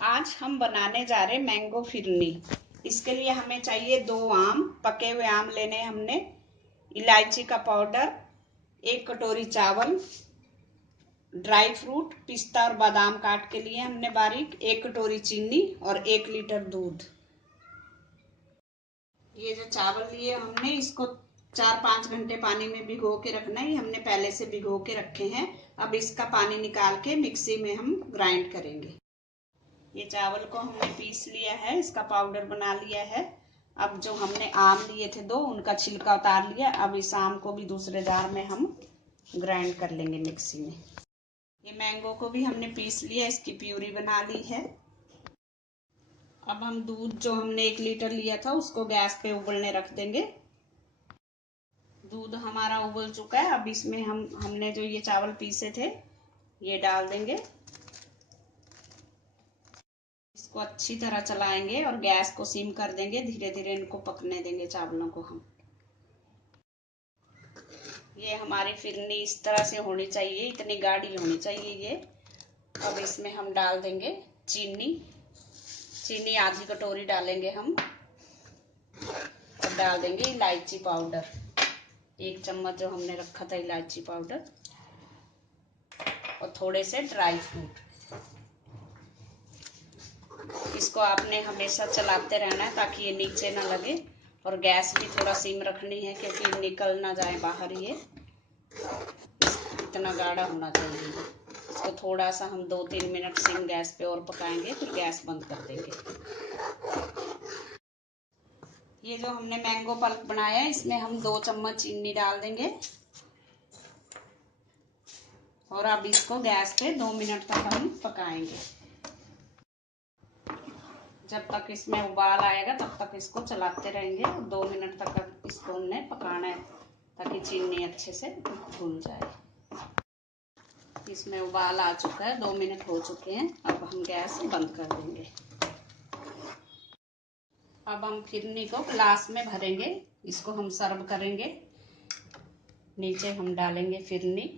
आज हम बनाने जा रहे मैंगो फिरनी। इसके लिए हमें चाहिए 2 आम, पके हुए आम लेने हमने, इलायची का पाउडर, 1 कटोरी चावल, ड्राई फ्रूट पिस्ता और बादाम काट के लिए हमने बारीक, 1 कटोरी चीनी और 1 लीटर दूध। ये जो चावल लिए हमने, इसको 4-5 घंटे पानी में भिगो के रखना है। हमने पहले से भिगो के रखे हैं। अब इसका पानी निकाल के मिक्सी में हम ग्राइंड करेंगे। ये चावल को हमने पीस लिया है, इसका पाउडर बना लिया है। अब जो हमने आम लिए थे 2, उनका छिलका उतार लिया। अब इस आम को भी दूसरे जार में हम ग्राइंड कर लेंगे मिक्सी में। ये मैंगो को भी हमने पीस लिया, इसकी प्यूरी बना ली है। अब हम दूध जो हमने 1 लीटर लिया था उसको गैस पे उबलने रख देंगे। दूध हमारा उबल चुका है। अब इसमें हमने जो ये चावल पीसे थे ये डाल देंगे। इसको अच्छी तरह चलाएंगे और गैस को सिम कर देंगे। धीरे धीरे इनको पकने देंगे चावलों को हम। ये हमारी फिरनी इस तरह से होनी चाहिए, इतनी गाढ़ी होनी चाहिए ये। अब इसमें हम डाल देंगे चीनी आधी कटोरी डालेंगे हम। और डाल देंगे इलायची पाउडर, 1 चम्मच जो हमने रखा था इलायची पाउडर, और थोड़े से ड्राई फ्रूट। इसको आपने हमेशा चलाते रहना है ताकि ये नीचे ना लगे, और गैस भी थोड़ा सिम रखनी है क्योंकि निकल ना जाए बाहर। ये इतना गाढ़ा होना चाहिए। इसको थोड़ा सा हम 2-3 मिनट सिम गैस पे और पकाएंगे, फिर गैस बंद कर देंगे। ये जो हमने मैंगो पल्प बनाया है इसमें हम 2 चम्मच चीनी डाल देंगे। और अब इसको गैस पे 2 मिनट तक हम पकाएंगे। जब तक इसमें उबाल आएगा तब तक इसको चलाते रहेंगे। 2 मिनट तक अब इसको हमने पकाना है ताकि चीनी अच्छे से घुल जाए। इसमें उबाल आ चुका है, 2 मिनट हो चुके हैं। अब हम गैस बंद कर देंगे। अब हम फिरनी को ग्लास में भरेंगे, इसको हम सर्व करेंगे। नीचे हम डालेंगे फिरनी,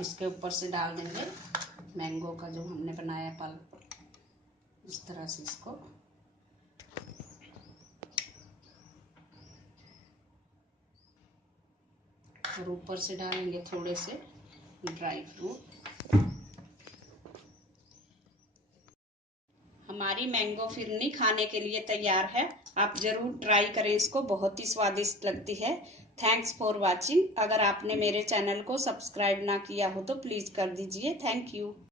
इसके ऊपर से डाल देंगे मैंगो का जो हमने बनाया पल्प। इस तरह से इसको और ऊपर से डालेंगे थोड़े से ड्राई फ्रूट। हमारी मैंगो फिरनी खाने के लिए तैयार है। आप जरूर ट्राई करें इसको, बहुत ही स्वादिष्ट लगती है। Thanks for watching. अगर आपने मेरे चैनल को सब्सक्राइब ना किया हो तो प्लीज कर दीजिए। Thank you.